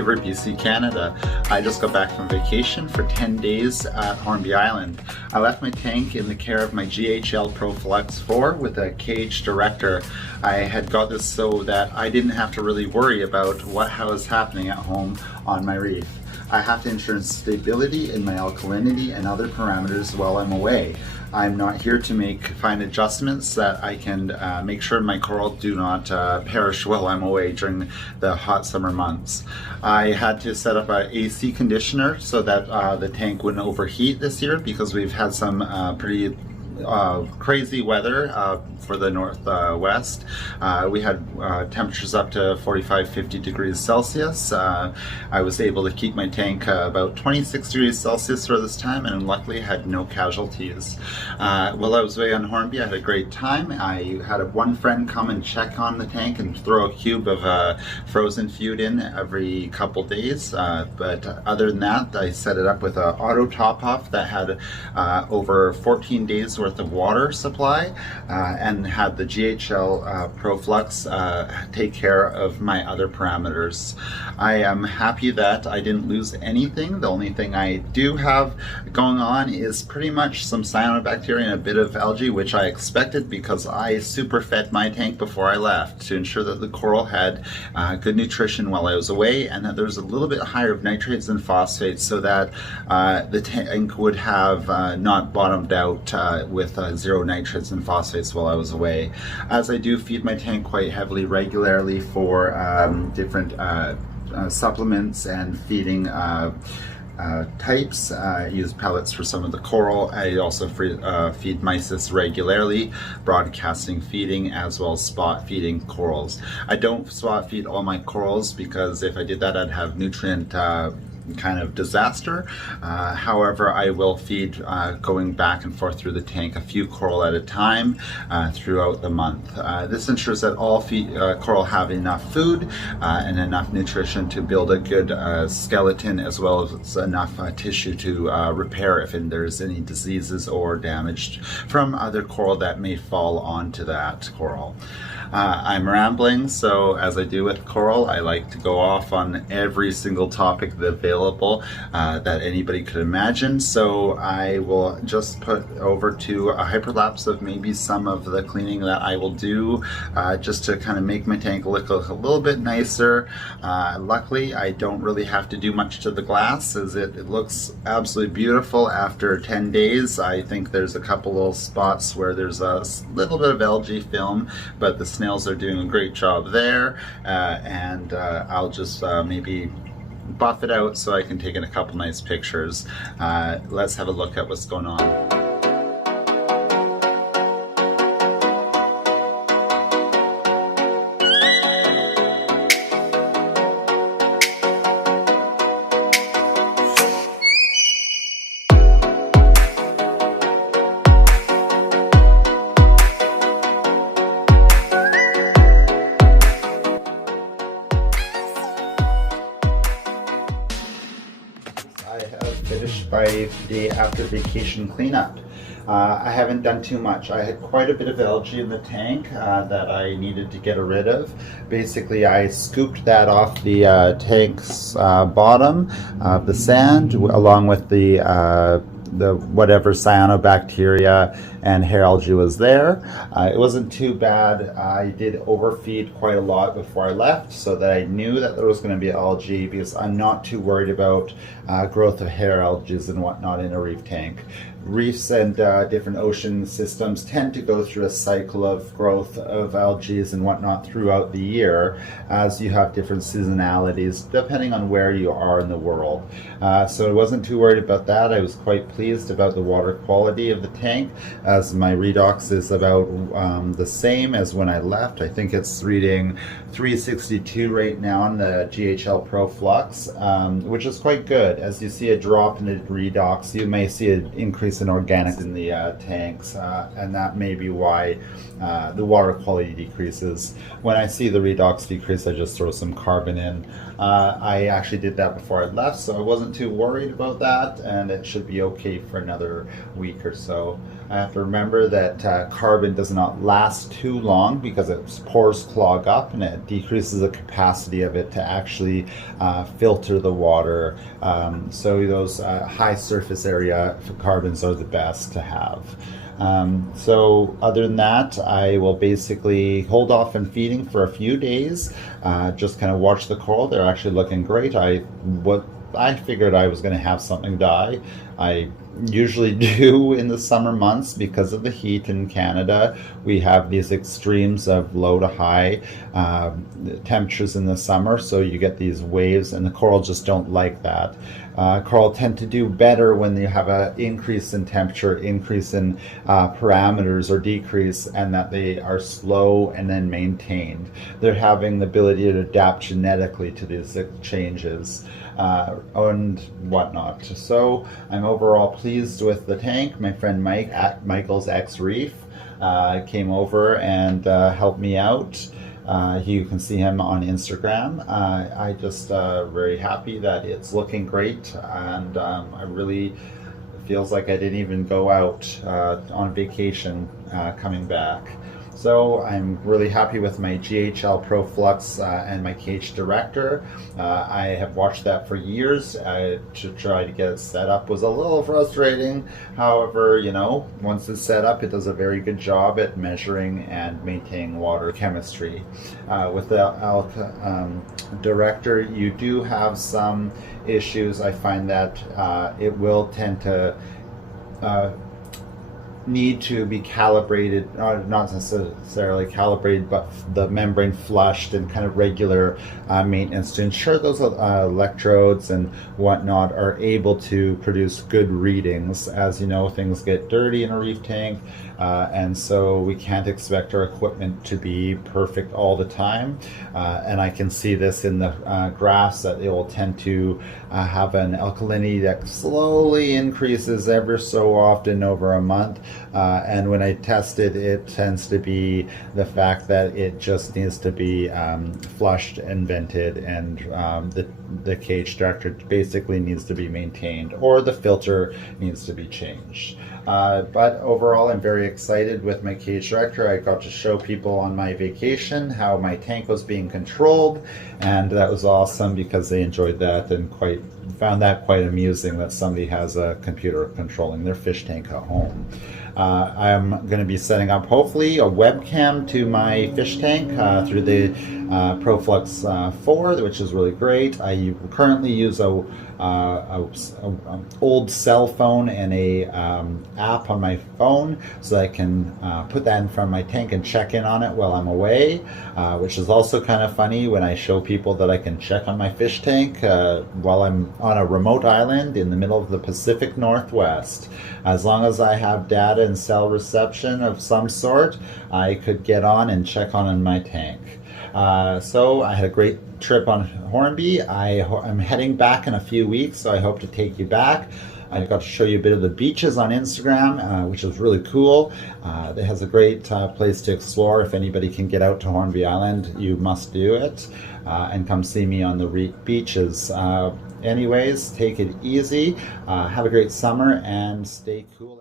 Vancouver, BC, Canada. I just got back from vacation for 10 days at Hornby Island. I left my tank in the care of my GHL Proflux 4 with a cage director. I had got this so that I didn't have to really worry about what was happening at home on my reef. I have to ensure stability in my alkalinity and other parameters while I'm away. I'm not here to find adjustments that I can make sure my coral do not perish while I'm away during the hot summer months. I had to set up an AC conditioner so that the tank wouldn't overheat this year because we've had some pretty crazy weather for the northwest. We had temperatures up to 45-50 degrees Celsius. I was able to keep my tank about 26 degrees Celsius for this time, and luckily had no casualties. While I was away on Hornby, I had a great time. I had one friend come and check on the tank and throw a cube of frozen food in every couple days, but other than that, I set it up with an auto top-off that had over 14 days worth of water supply, and had the GHL Proflux take care of my other parameters. I am happy that I didn't lose anything. The only thing I do have going on is pretty much some cyanobacteria and a bit of algae, which I expected because I super fed my tank before I left to ensure that the coral had good nutrition while I was away, and that there was a little bit higher of nitrates and phosphates so that the tank would have not bottomed out with zero nitrates and phosphates while I was away. As I do feed my tank quite heavily regularly for different supplements and feeding types. I use pellets for some of the coral. I also feed mysis regularly, broadcasting feeding as well as spot feeding corals. I don't spot feed all my corals because if I did that I'd have nutrient kind of disaster. However, I will feed going back and forth through the tank a few coral at a time throughout the month. This ensures that all coral have enough food and enough nutrition to build a good skeleton, as well as enough tissue to repair if there's any diseases or damage from other coral that may fall onto that coral. I'm rambling, so as I do with coral, I like to go off on every single topic available that anybody could imagine. So I will just put over to a hyperlapse of maybe some of the cleaning that I will do just to kind of make my tank look a little bit nicer. Luckily, I don't really have to do much to the glass, as it looks absolutely beautiful after 10 days. I think there's a couple little spots where there's a little bit of algae film, but the snails are doing a great job there, and I'll just maybe buff it out so I can take in a couple nice pictures. Let's have a look at what's going on. I have finished my day after vacation cleanup. I haven't done too much. I had quite a bit of algae in the tank that I needed to get rid of. Basically, I scooped that off the tank's bottom of the sand, along with the whatever cyanobacteria and hair algae was there. It wasn't too bad. I did overfeed quite a lot before I left so that I knew that there was going to be algae, because I'm not too worried about growth of hair algae and whatnot in a reef tank. Reefs and different ocean systems tend to go through a cycle of growth of algae and whatnot throughout the year, as you have different seasonalities depending on where you are in the world. So I wasn't too worried about that. I was quite pleased about the water quality of the tank, as my redox is about the same as when I left. I think it's reading 362 right now on the GHL Proflux, which is quite good. As you see a drop in the redox, you may see an increase in organics in the tanks, and that may be why the water quality decreases. When I see the redox decrease, I just throw some carbon in. I actually did that before I left, so I wasn't too worried about that, and it should be okay for another week or so. I have to remember that carbon does not last too long because its pores clog up and it decreases the capacity of it to actually filter the water. So those high surface area carbons are the best to have. So other than that, I will basically hold off on feeding for a few days, just kind of watch the coral. They're actually looking great. I figured I was going to have something die. I usually do in the summer months because of the heat in Canada. We have these extremes of low to high temperatures in the summer, so you get these waves, and the coral just don't like that. Coral tend to do better when you have an increase in temperature, increase in parameters, or decrease, and that they are slow and then maintained. They're having the ability to adapt genetically to these changes and whatnot. So I'm overall pleased with the tank. My friend Mike at Michael's X Reef came over and helped me out. You can see him on Instagram. I just very happy that it's looking great, and I really feels like I didn't even go out on vacation coming back. So I'm really happy with my GHL Proflux and my cage director. I have watched that for years. To try to get it set up was a little frustrating. However, you know, once it's set up, it does a very good job at measuring and maintaining water chemistry. With the director, you do have some issues. I find that it will tend to need to be calibrated, not necessarily calibrated, but the membrane flushed and kind of regular maintenance to ensure those electrodes and whatnot are able to produce good readings. As you know, things get dirty in a reef tank, and so we can't expect our equipment to be perfect all the time. And I can see this in the graphs that it will tend to have an alkalinity that slowly increases ever so often over a month. And when I test it, it tends to be the fact that it just needs to be flushed and vented, and the cage structure basically needs to be maintained, or the filter needs to be changed. But overall, I'm very excited with my cage director. I got to show people on my vacation how my tank was being controlled, and that was awesome because they enjoyed that and found that quite amusing that somebody has a computer controlling their fish tank at home. I'm going to be setting up hopefully a webcam to my fish tank through the Proflux 4, which is really great. I currently use a old cell phone and a app on my phone, so I can put that in front of my tank and check in on it while I'm away, which is also kind of funny when I show people that I can check on my fish tank while I'm on a remote island in the middle of the Pacific Northwest. As long as I have data and cell reception of some sort, I could get on and check on my tank. So I had a great trip on Hornby. I'm heading back in a few weeks, so I hope to take you back. I got to show you a bit of the beaches on Instagram, which is really cool. It has a great place to explore. If anybody can get out to Hornby Island, you must do it, and come see me on the beaches. Anyways, take it easy, have a great summer, and stay cool.